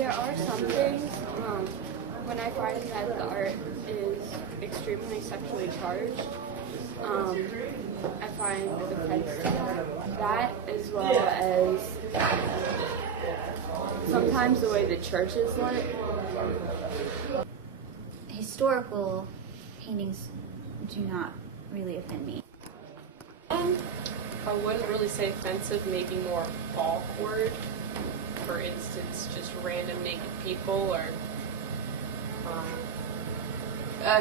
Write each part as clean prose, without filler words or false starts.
There are some things when I find that the art is extremely sexually charged. I find offense to that as well as sometimes the way the church is lit. Historical paintings do not really offend me. I wouldn't really say offensive, maybe more awkward. For instance, just random naked people, or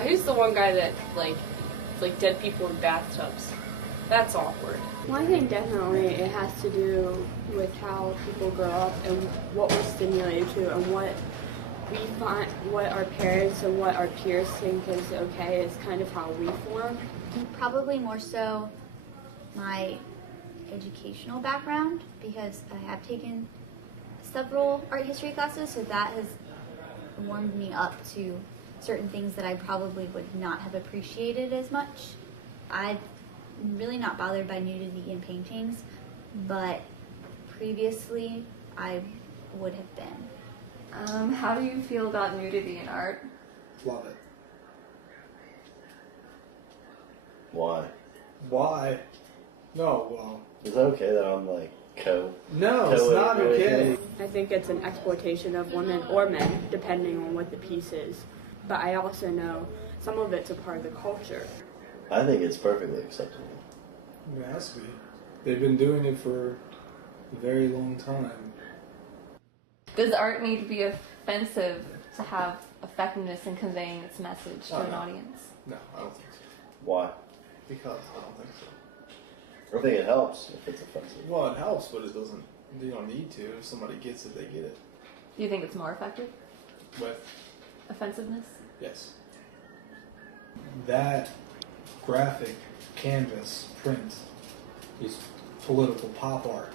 who's the one guy that like dead people in bathtubs? That's awkward. Well, I think definitely it has to do with how people grow up and what we're stimulated to and what we find, what our parents and what our peers think is okay is kind of how we form. Probably more so my educational background, because I have taken several art history classes, so that has warmed me up to certain things that I probably would not have appreciated as much. I'm really not bothered by nudity in paintings, but previously I would have been. How do you feel about nudity in art? Love it. Why? Why? No, well. Is that okay that I'm like No, it's not okay. I think it's an exploitation of women or men, depending on what the piece is. But I also know some of it's a part of the culture. I think it's perfectly acceptable. It has to be. They've been doing it for a very long time. Does art need to be offensive to have effectiveness in conveying its message to an audience? No, I don't think so. Why? Because I don't think so. I think it helps if it's offensive. Well, it helps, but it doesn't. You don't need to. If somebody gets it, they get it. Do you think it's more effective? With Offensiveness? yes, that graphic canvas print is political pop art.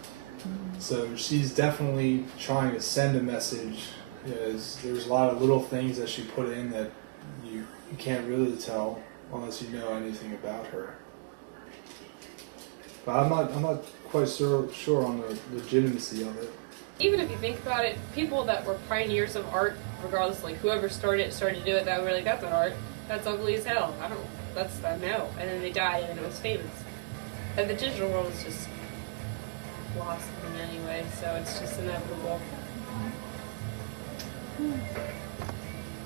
So she's definitely trying to send a message. There's a lot of little things that she put in that you can't really tell unless you know anything about her. But I'm not quite sure on the legitimacy of it. Even if you think about it, people that were pioneers of art, regardless, like whoever started to do it, that were like, that's not art, that's ugly as hell, no. And then they died and then it was famous. And the digital world is just lost in anyway, so it's just inevitable.